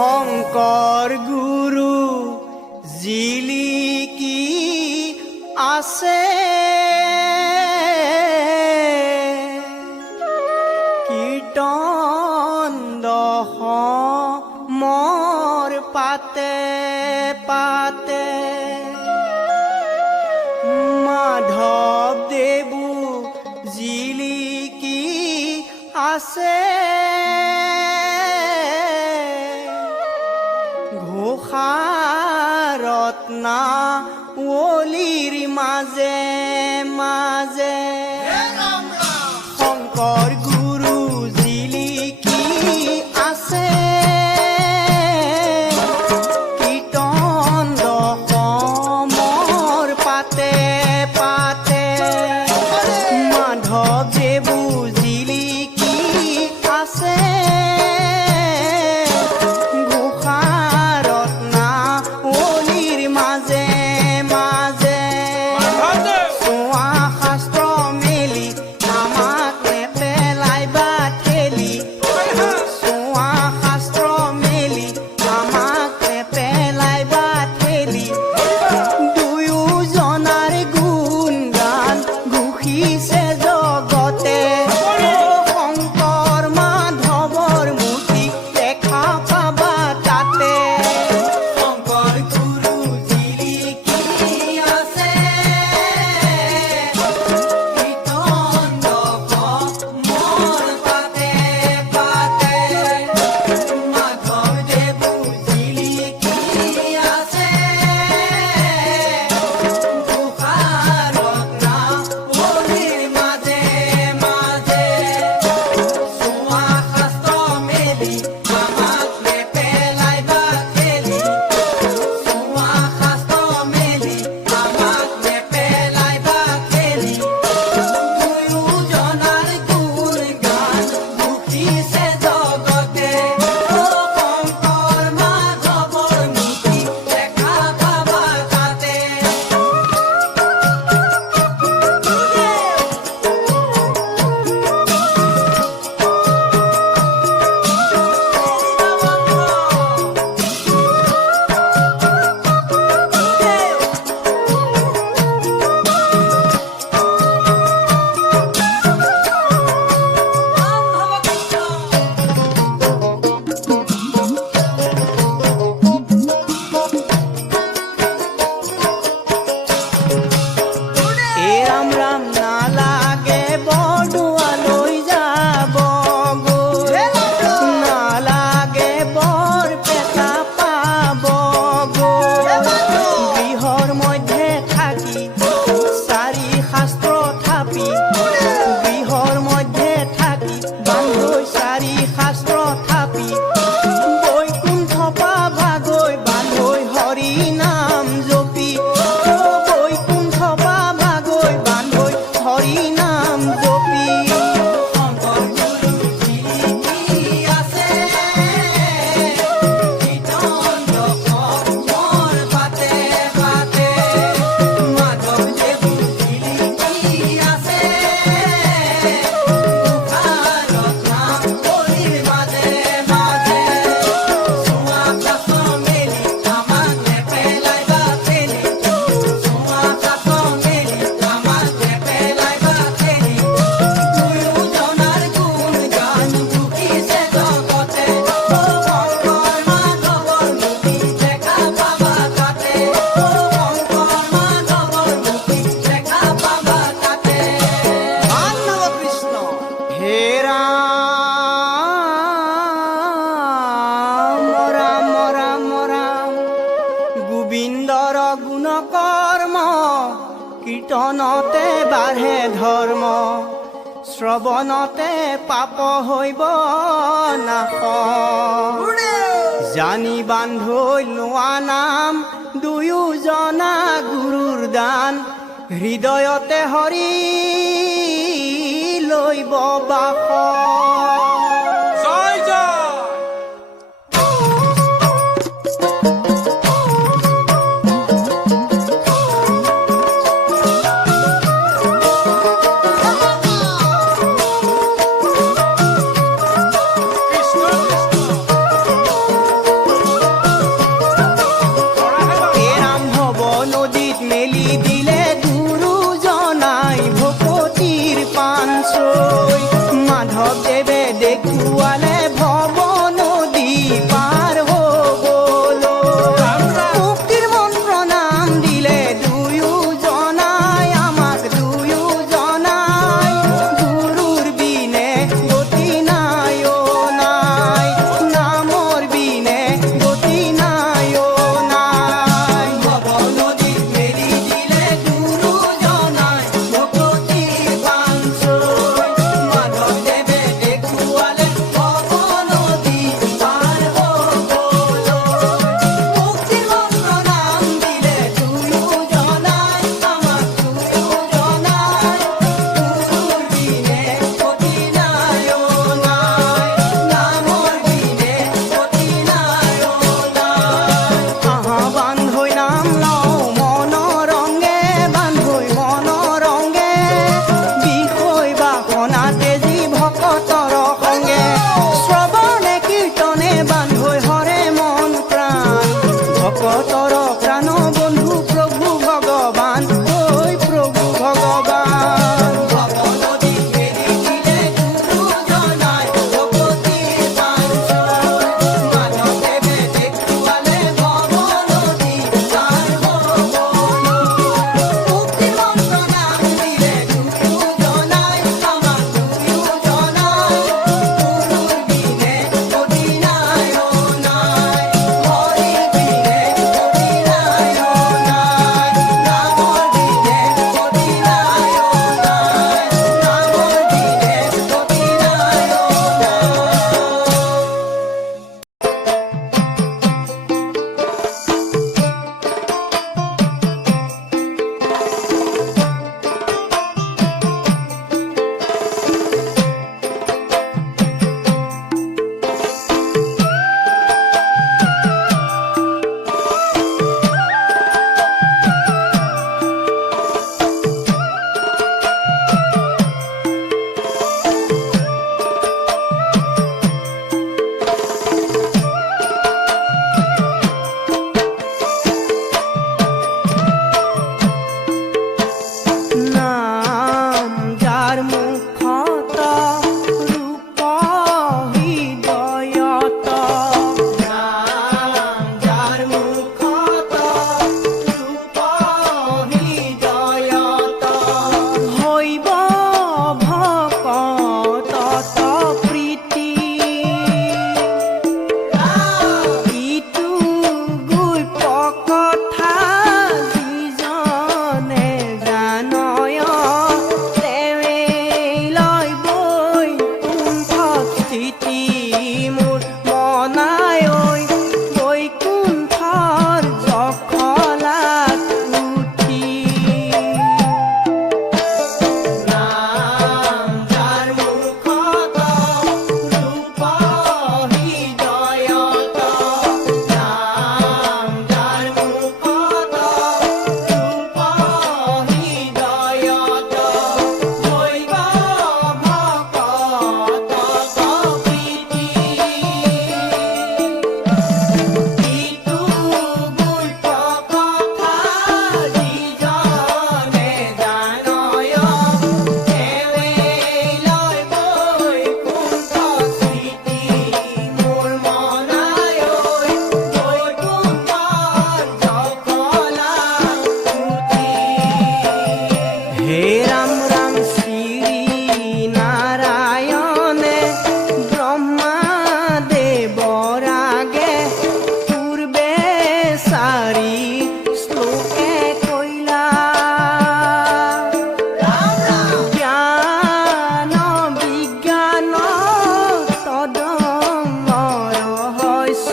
শংকৰ গুৰু জিলিকি আছে কীৰ্তন দশমৰ পাতে পাতে মাধৱ দেৱো জিলিকি আছে ঘোষা ৰত্নাৱলীৰ মাজে মাজে শংকৰ গুৰু জিলিকি আছে কীৰ্তন দশমৰ পাতে পাতে মাধৱ দেৱো জিলিকি আছে কীৰ্তনতে বাঢ়ে ধৰ্ম শ্ৰৱণতে পাপ হৈব নাশ জানি বান্ধৈ লোৱা নাম দুয়োজনা গুৰুৰ দান হৃদয়তে হৰি লৈব বাস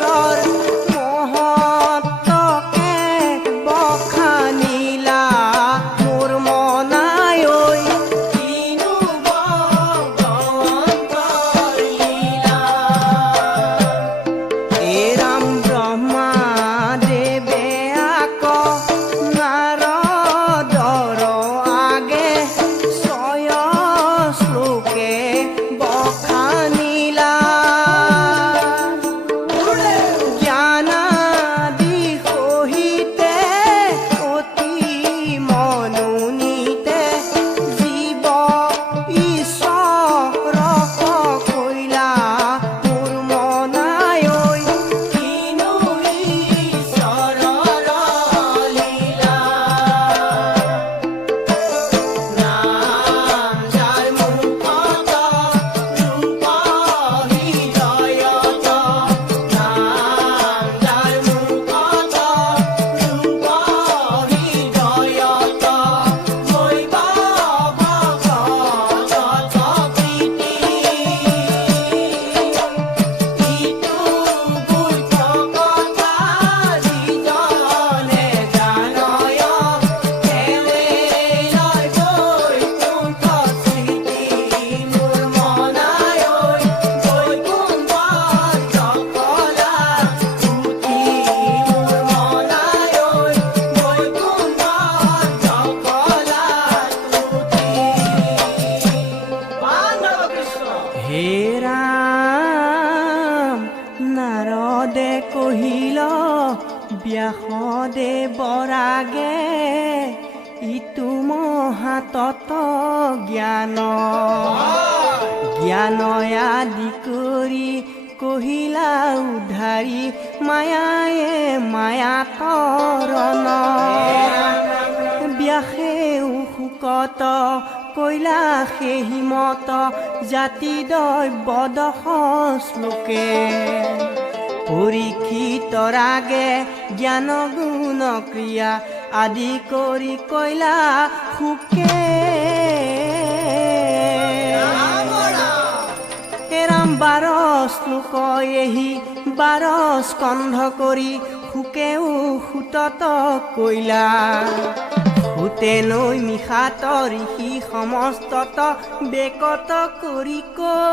ঈশ্বৰৰ মহত্বকে বখানিলা মোৰ মনাই ঐ কিনো ভগৱন্তৰ লীলা এ ৰাম ব্ৰহ্মা দেৱে আক নাৰদৰ আগে ছয় শ্লোকে বখানিলা জ্ঞানাদি সহিতে অতি মনোনীতে জীৱ ঈশ্বৰক কৈলা মোৰ মনাই ঐ কিনো ঈশ্বৰৰ লীলা নাম যাৰ মুখত ৰূপ হৃদয়ত নাম যাৰ মুখত ৰূপ হৃদয়ত হৈব ভগৱত প্ৰীতি ইটো গুহ্য কথা যিজনে জানয় তেৱে লয় বৈকুণ্ঠ স্মৃতি মোৰ মনাই ঐ বৈকুণ্ঠত জপলা পুথি মোৰ মনাই ঐ বৈকুণ্ঠত জপলা পুথি হে ৰাম নাৰদে কহিল ব্যাসদেৱৰ আগে ইটো মহাতত জ্ঞান আদি কৰি কহিলা উদ্ধাৰি মায়ায়ে মায়া তৰণ ব্যাসেও শোকত কৈলা হিমত জাতি দৈৱ দশ শ্লোকে পৰীক্ষিতৰ আগে জ্ঞান গুণ ক্ৰিয়া আদি কৰি কৈলা সুকে ৰাম 12 শ্লোক এহি 12 স্কন্ধ কৰি সুকেও সুতত কৈলা সুতে নৈ মিশাত ঋষি সমস্তত বেকত কৰি কহিলা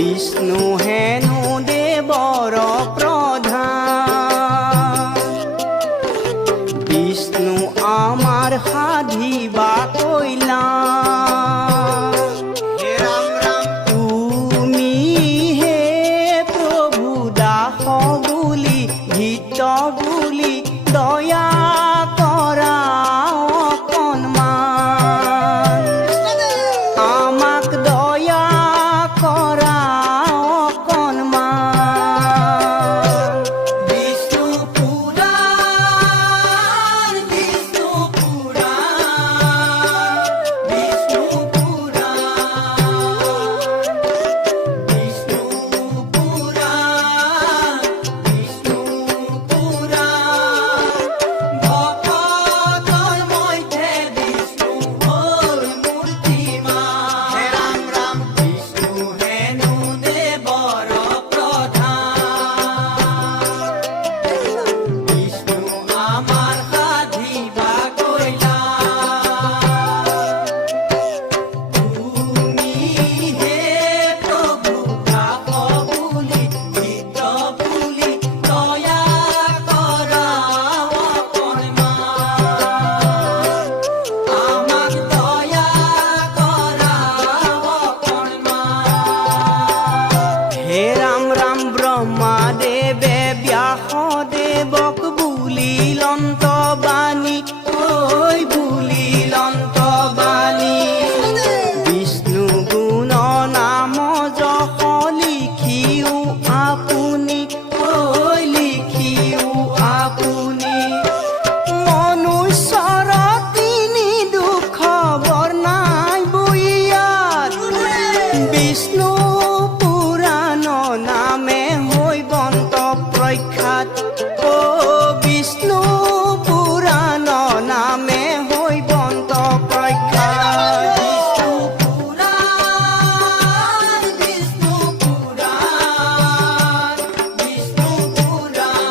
বিষ্ণু হেনো দেৱৰ প্ৰধান বিষ্ণু আমাৰ সাধিবা কল্যাণ তুমি হে প্ৰভু দাস বুলি হিত বুলি দয়া কৰা অকণমান আমাক দয়া কৰা অকণমান বিষ্ণু পুৰাণ বিষ্ণু পুৰাণ বিষ্ণু পুৰাণ বিষ্ণু পুৰাণ বিষ্ণু পুৰাণ ভকতৰ মধ্যে বিষ্ণু হ'ল মূৰ্তিমান হে ৰাম ৰাম বিষ্ণু হেনো দেৱৰ প্ৰধান বিষ্ণু আমাৰ সাধিবা কল্যাণ তুমি হে প্ৰভু দাস বুলি হিত বুলি দয়া কৰা অকণমান আমাক দয়া কৰা অকণমান হে ৰাম ৰাম ব্ৰহ্মাদেৱে ব্যাসদেৱক বুলিলন্ত বাণী ঐ বুলিলন্ত বাণী বিষ্ণু গুণ নাম যশ লিখিও আপুনি ঐ লিখিও আপুনি মনুষ্যৰ তিনি দুখ বৰ্ণাই বৈয়াত বিষ্ণু পুৰাণ নামে হৈ বন্ত প্ৰখ্যাত ও বিষ্ণু পুৰাণ নামে হৈ বন্ত প্ৰখ্যাত বিষ্ণু পুৰাণ বিষ্ণু পুৰাণ বিষ্ণু পুৰাণ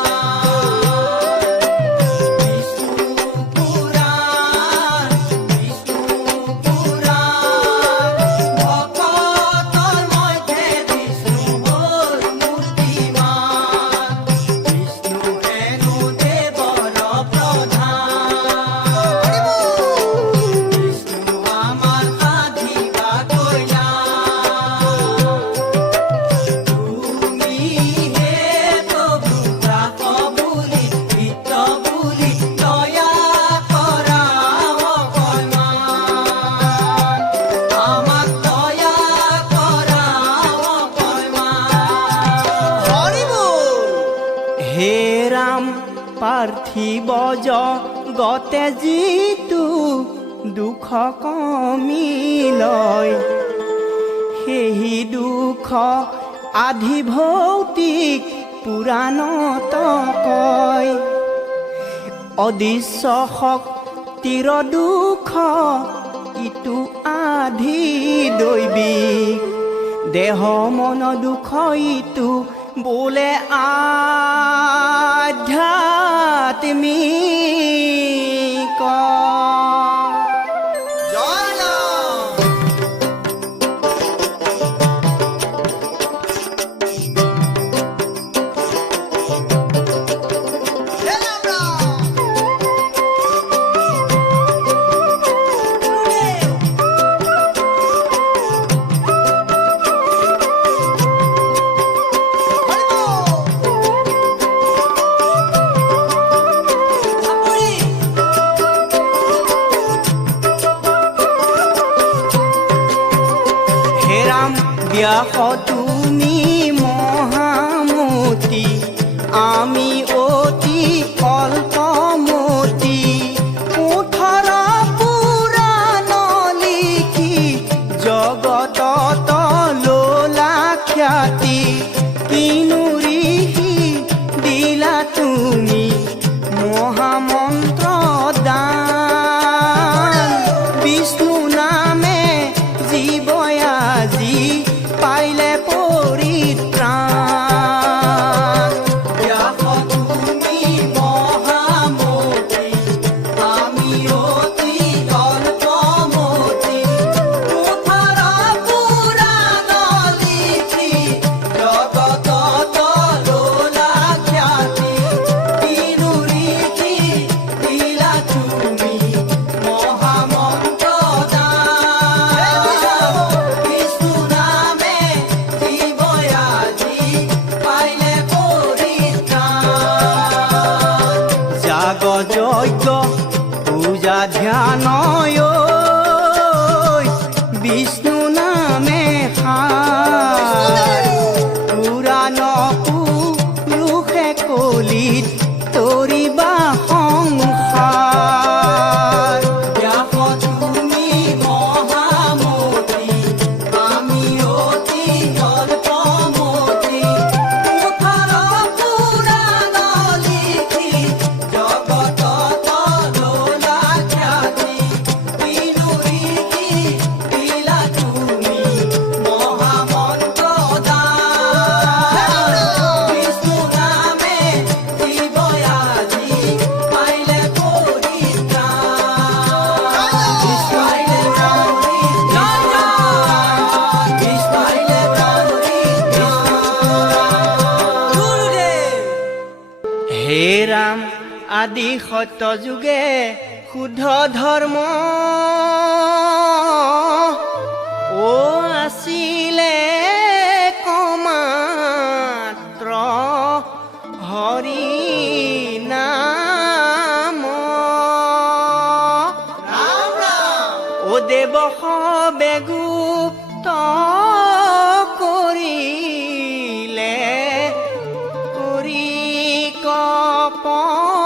বিষ্ণু পুৰাণ বিষ্ণু পুৰাণ ভকতৰ মধ্যে বিষ্ণু হ'ল মূৰ্তিমান বিষ্ণু হেনো দেৱৰ প্ৰধান বিষ্ণু আমাৰ সাধিবা কল্যাণ তুমি হে প্ৰভু দাস বুলি হিত বুলি দয়া কৰা অকণমান আমাক দয়া কৰা অকণমান হে ৰাম পাৰ্থিৱ জগতে যিটো দুখ কমি লয় সেই দুখ আধি ভৌতিক পুৰাণত কয় অদৃশ্য শক্তিৰ দুখ ইটো আধি দৈবিক দেহ মন দুখ ইটো বোলে আধ্যাত্মিক জয় ৰাম হে ৰাম ৰাম ব্যাস তুমি মহামতি আমি অতি অল্পমতি 18 পুৰাণ লিখি জগতত ললা খ্যাতি কিনো ঋষি দিলা তুমি মহামন্ত্ৰ দান বিষ্ণু নামে জীবয়াজি পাইলে পৰিত্ৰাণ ব্যাস তুমি মহামতি আমি অতি অল্পমতি 18 পুৰাণ লিখি ধ্যানয় বিষ্ণু নামে পুৰাণ পুৰুষে কলিত তৰিবা সংসাৰ ব্যাস তুমি মহামতি আমি অতি জল্পমতি মুঠৰ পুৰাণ লিখি জগত তলোলা খ্যাতি বিনুৰি দিলা তুমি মহামন্ত্ৰ দান বিষ্ণু নামে শিৱয়াজি পাইলে হে ৰাম আদি সত্য যুগে শুদ্ধ ধৰ্ম ও আছিলে কমাত্ৰ হৰি নাম ও দেৱস বেগুপ্ত কৰিলে কৰি কপট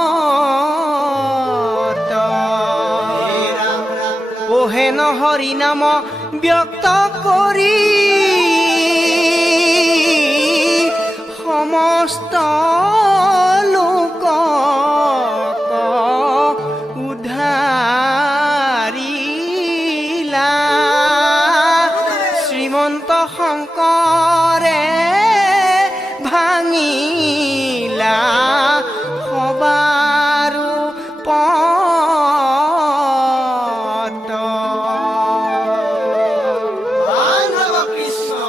ওহেন হৰি নাম ব্যক্ত কৰি সমস্ত লোকক উদ্ধাৰিলা শ্ৰীমন্ত শংকৰে ভাঙিলা সবাৰো পট কৃষ্ণ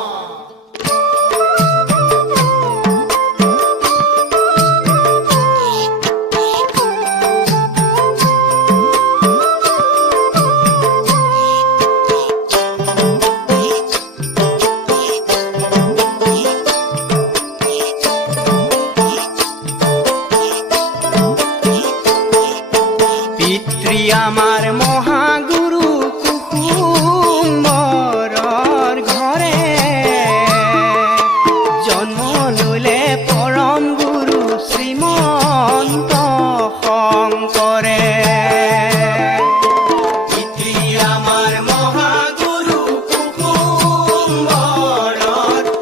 পিতৃ আমাৰ মহাগুৰু কুসুম্বৰৰ ঘৰে জন্ম ললে পৰম গুৰু শ্ৰীমন্ত শংকৰে পিতৃ আমাৰ মহাগুৰু কুসুম্বৰৰ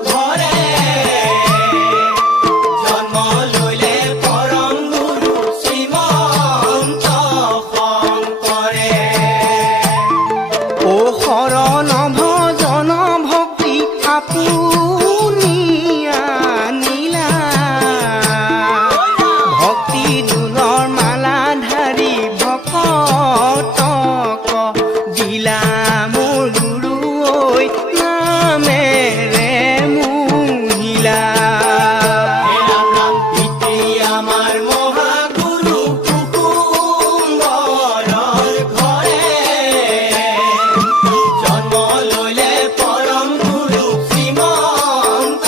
ঘৰে জন্ম ললে পৰম গুৰু শ্ৰীমন্ত শংকৰে ও শৰণ ভজন ভক্তি আপুনি আনিলা ভক্তি দুলৰ মালা ধাৰি ভকতক দিলা মোৰ গুৰু ঐ নামেৰে মুহিলা পিতৃ আমাৰ মহাগুৰু কুসুম্বৰৰ ঘৰে জন্ম ললে পৰম গুৰু শ্ৰীমন্ত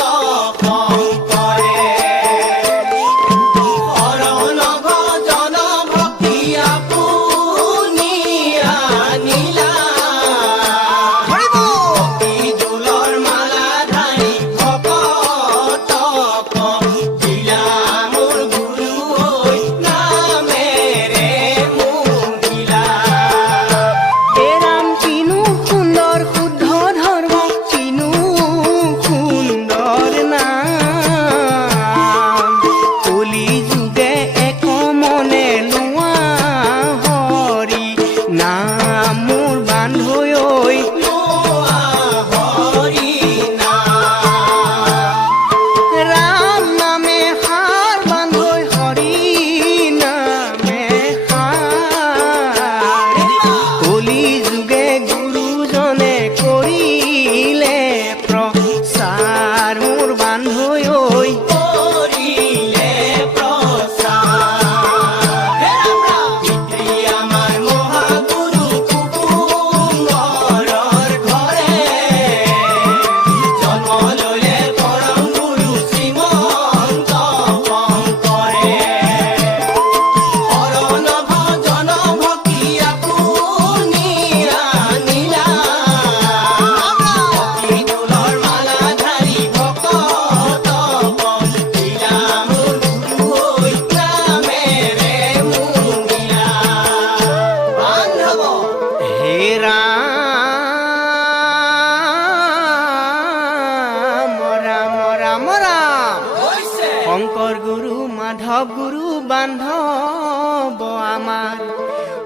শংকৰ গুৰু মাধৱ গুৰু বান্ধৱ আমাৰ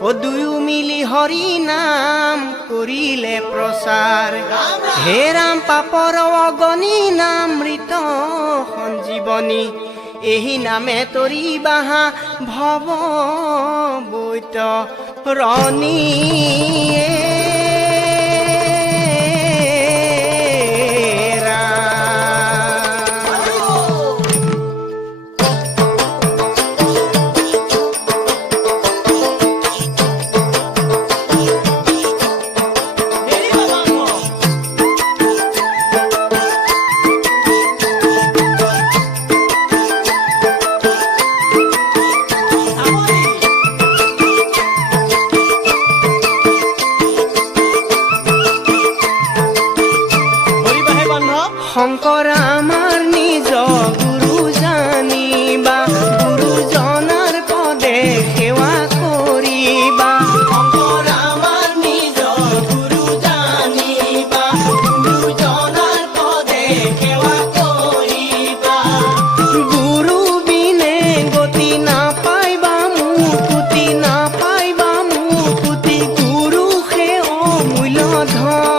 ও দুয়ো মিলি হৰি নাম কৰিলে প্ৰচাৰ হে ৰাম পাপৰ অগণি নামৃত সঞ্জীৱনী এহি নামে তৰি বাহা ভৱ বৈত ৰণী শংকৰ আমাৰ নিজ গুৰু জানিবা গুৰুজনাৰ পদে সেৱা কৰিবা শংকৰ আমাৰ নিজ গুৰু জানিবা গুৰুজনাৰ পদে সেৱা কৰিবা গুৰু বিনে গতি নাপাইবা মুকুতি নাপাইবা মুকুতি গুৰু সে অমূল্য ধন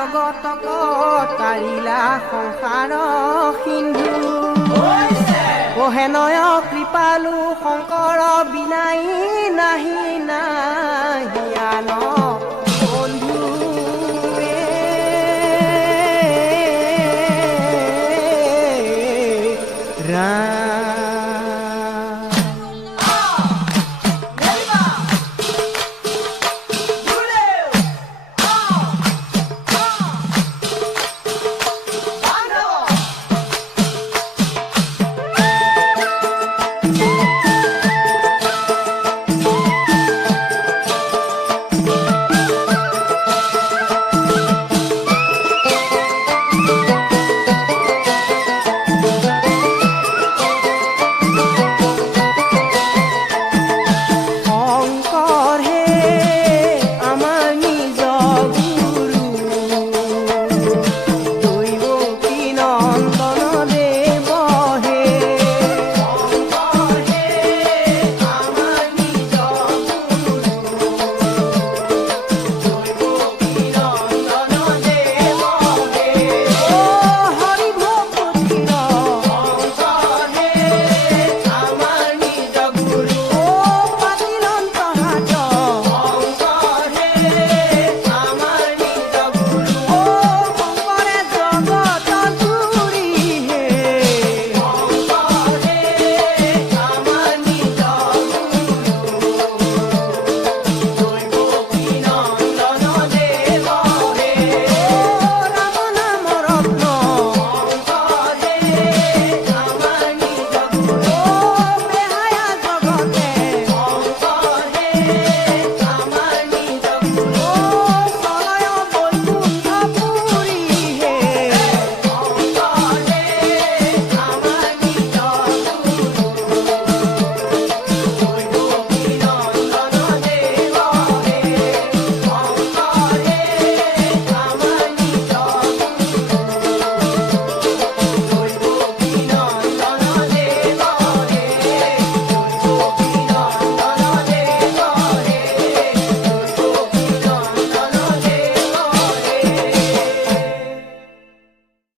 জগতক তাৰিলা সংসাৰ সিন্ধু হেনয় কৃপালু শংকৰ বিনাই নাহি নাহিয়ান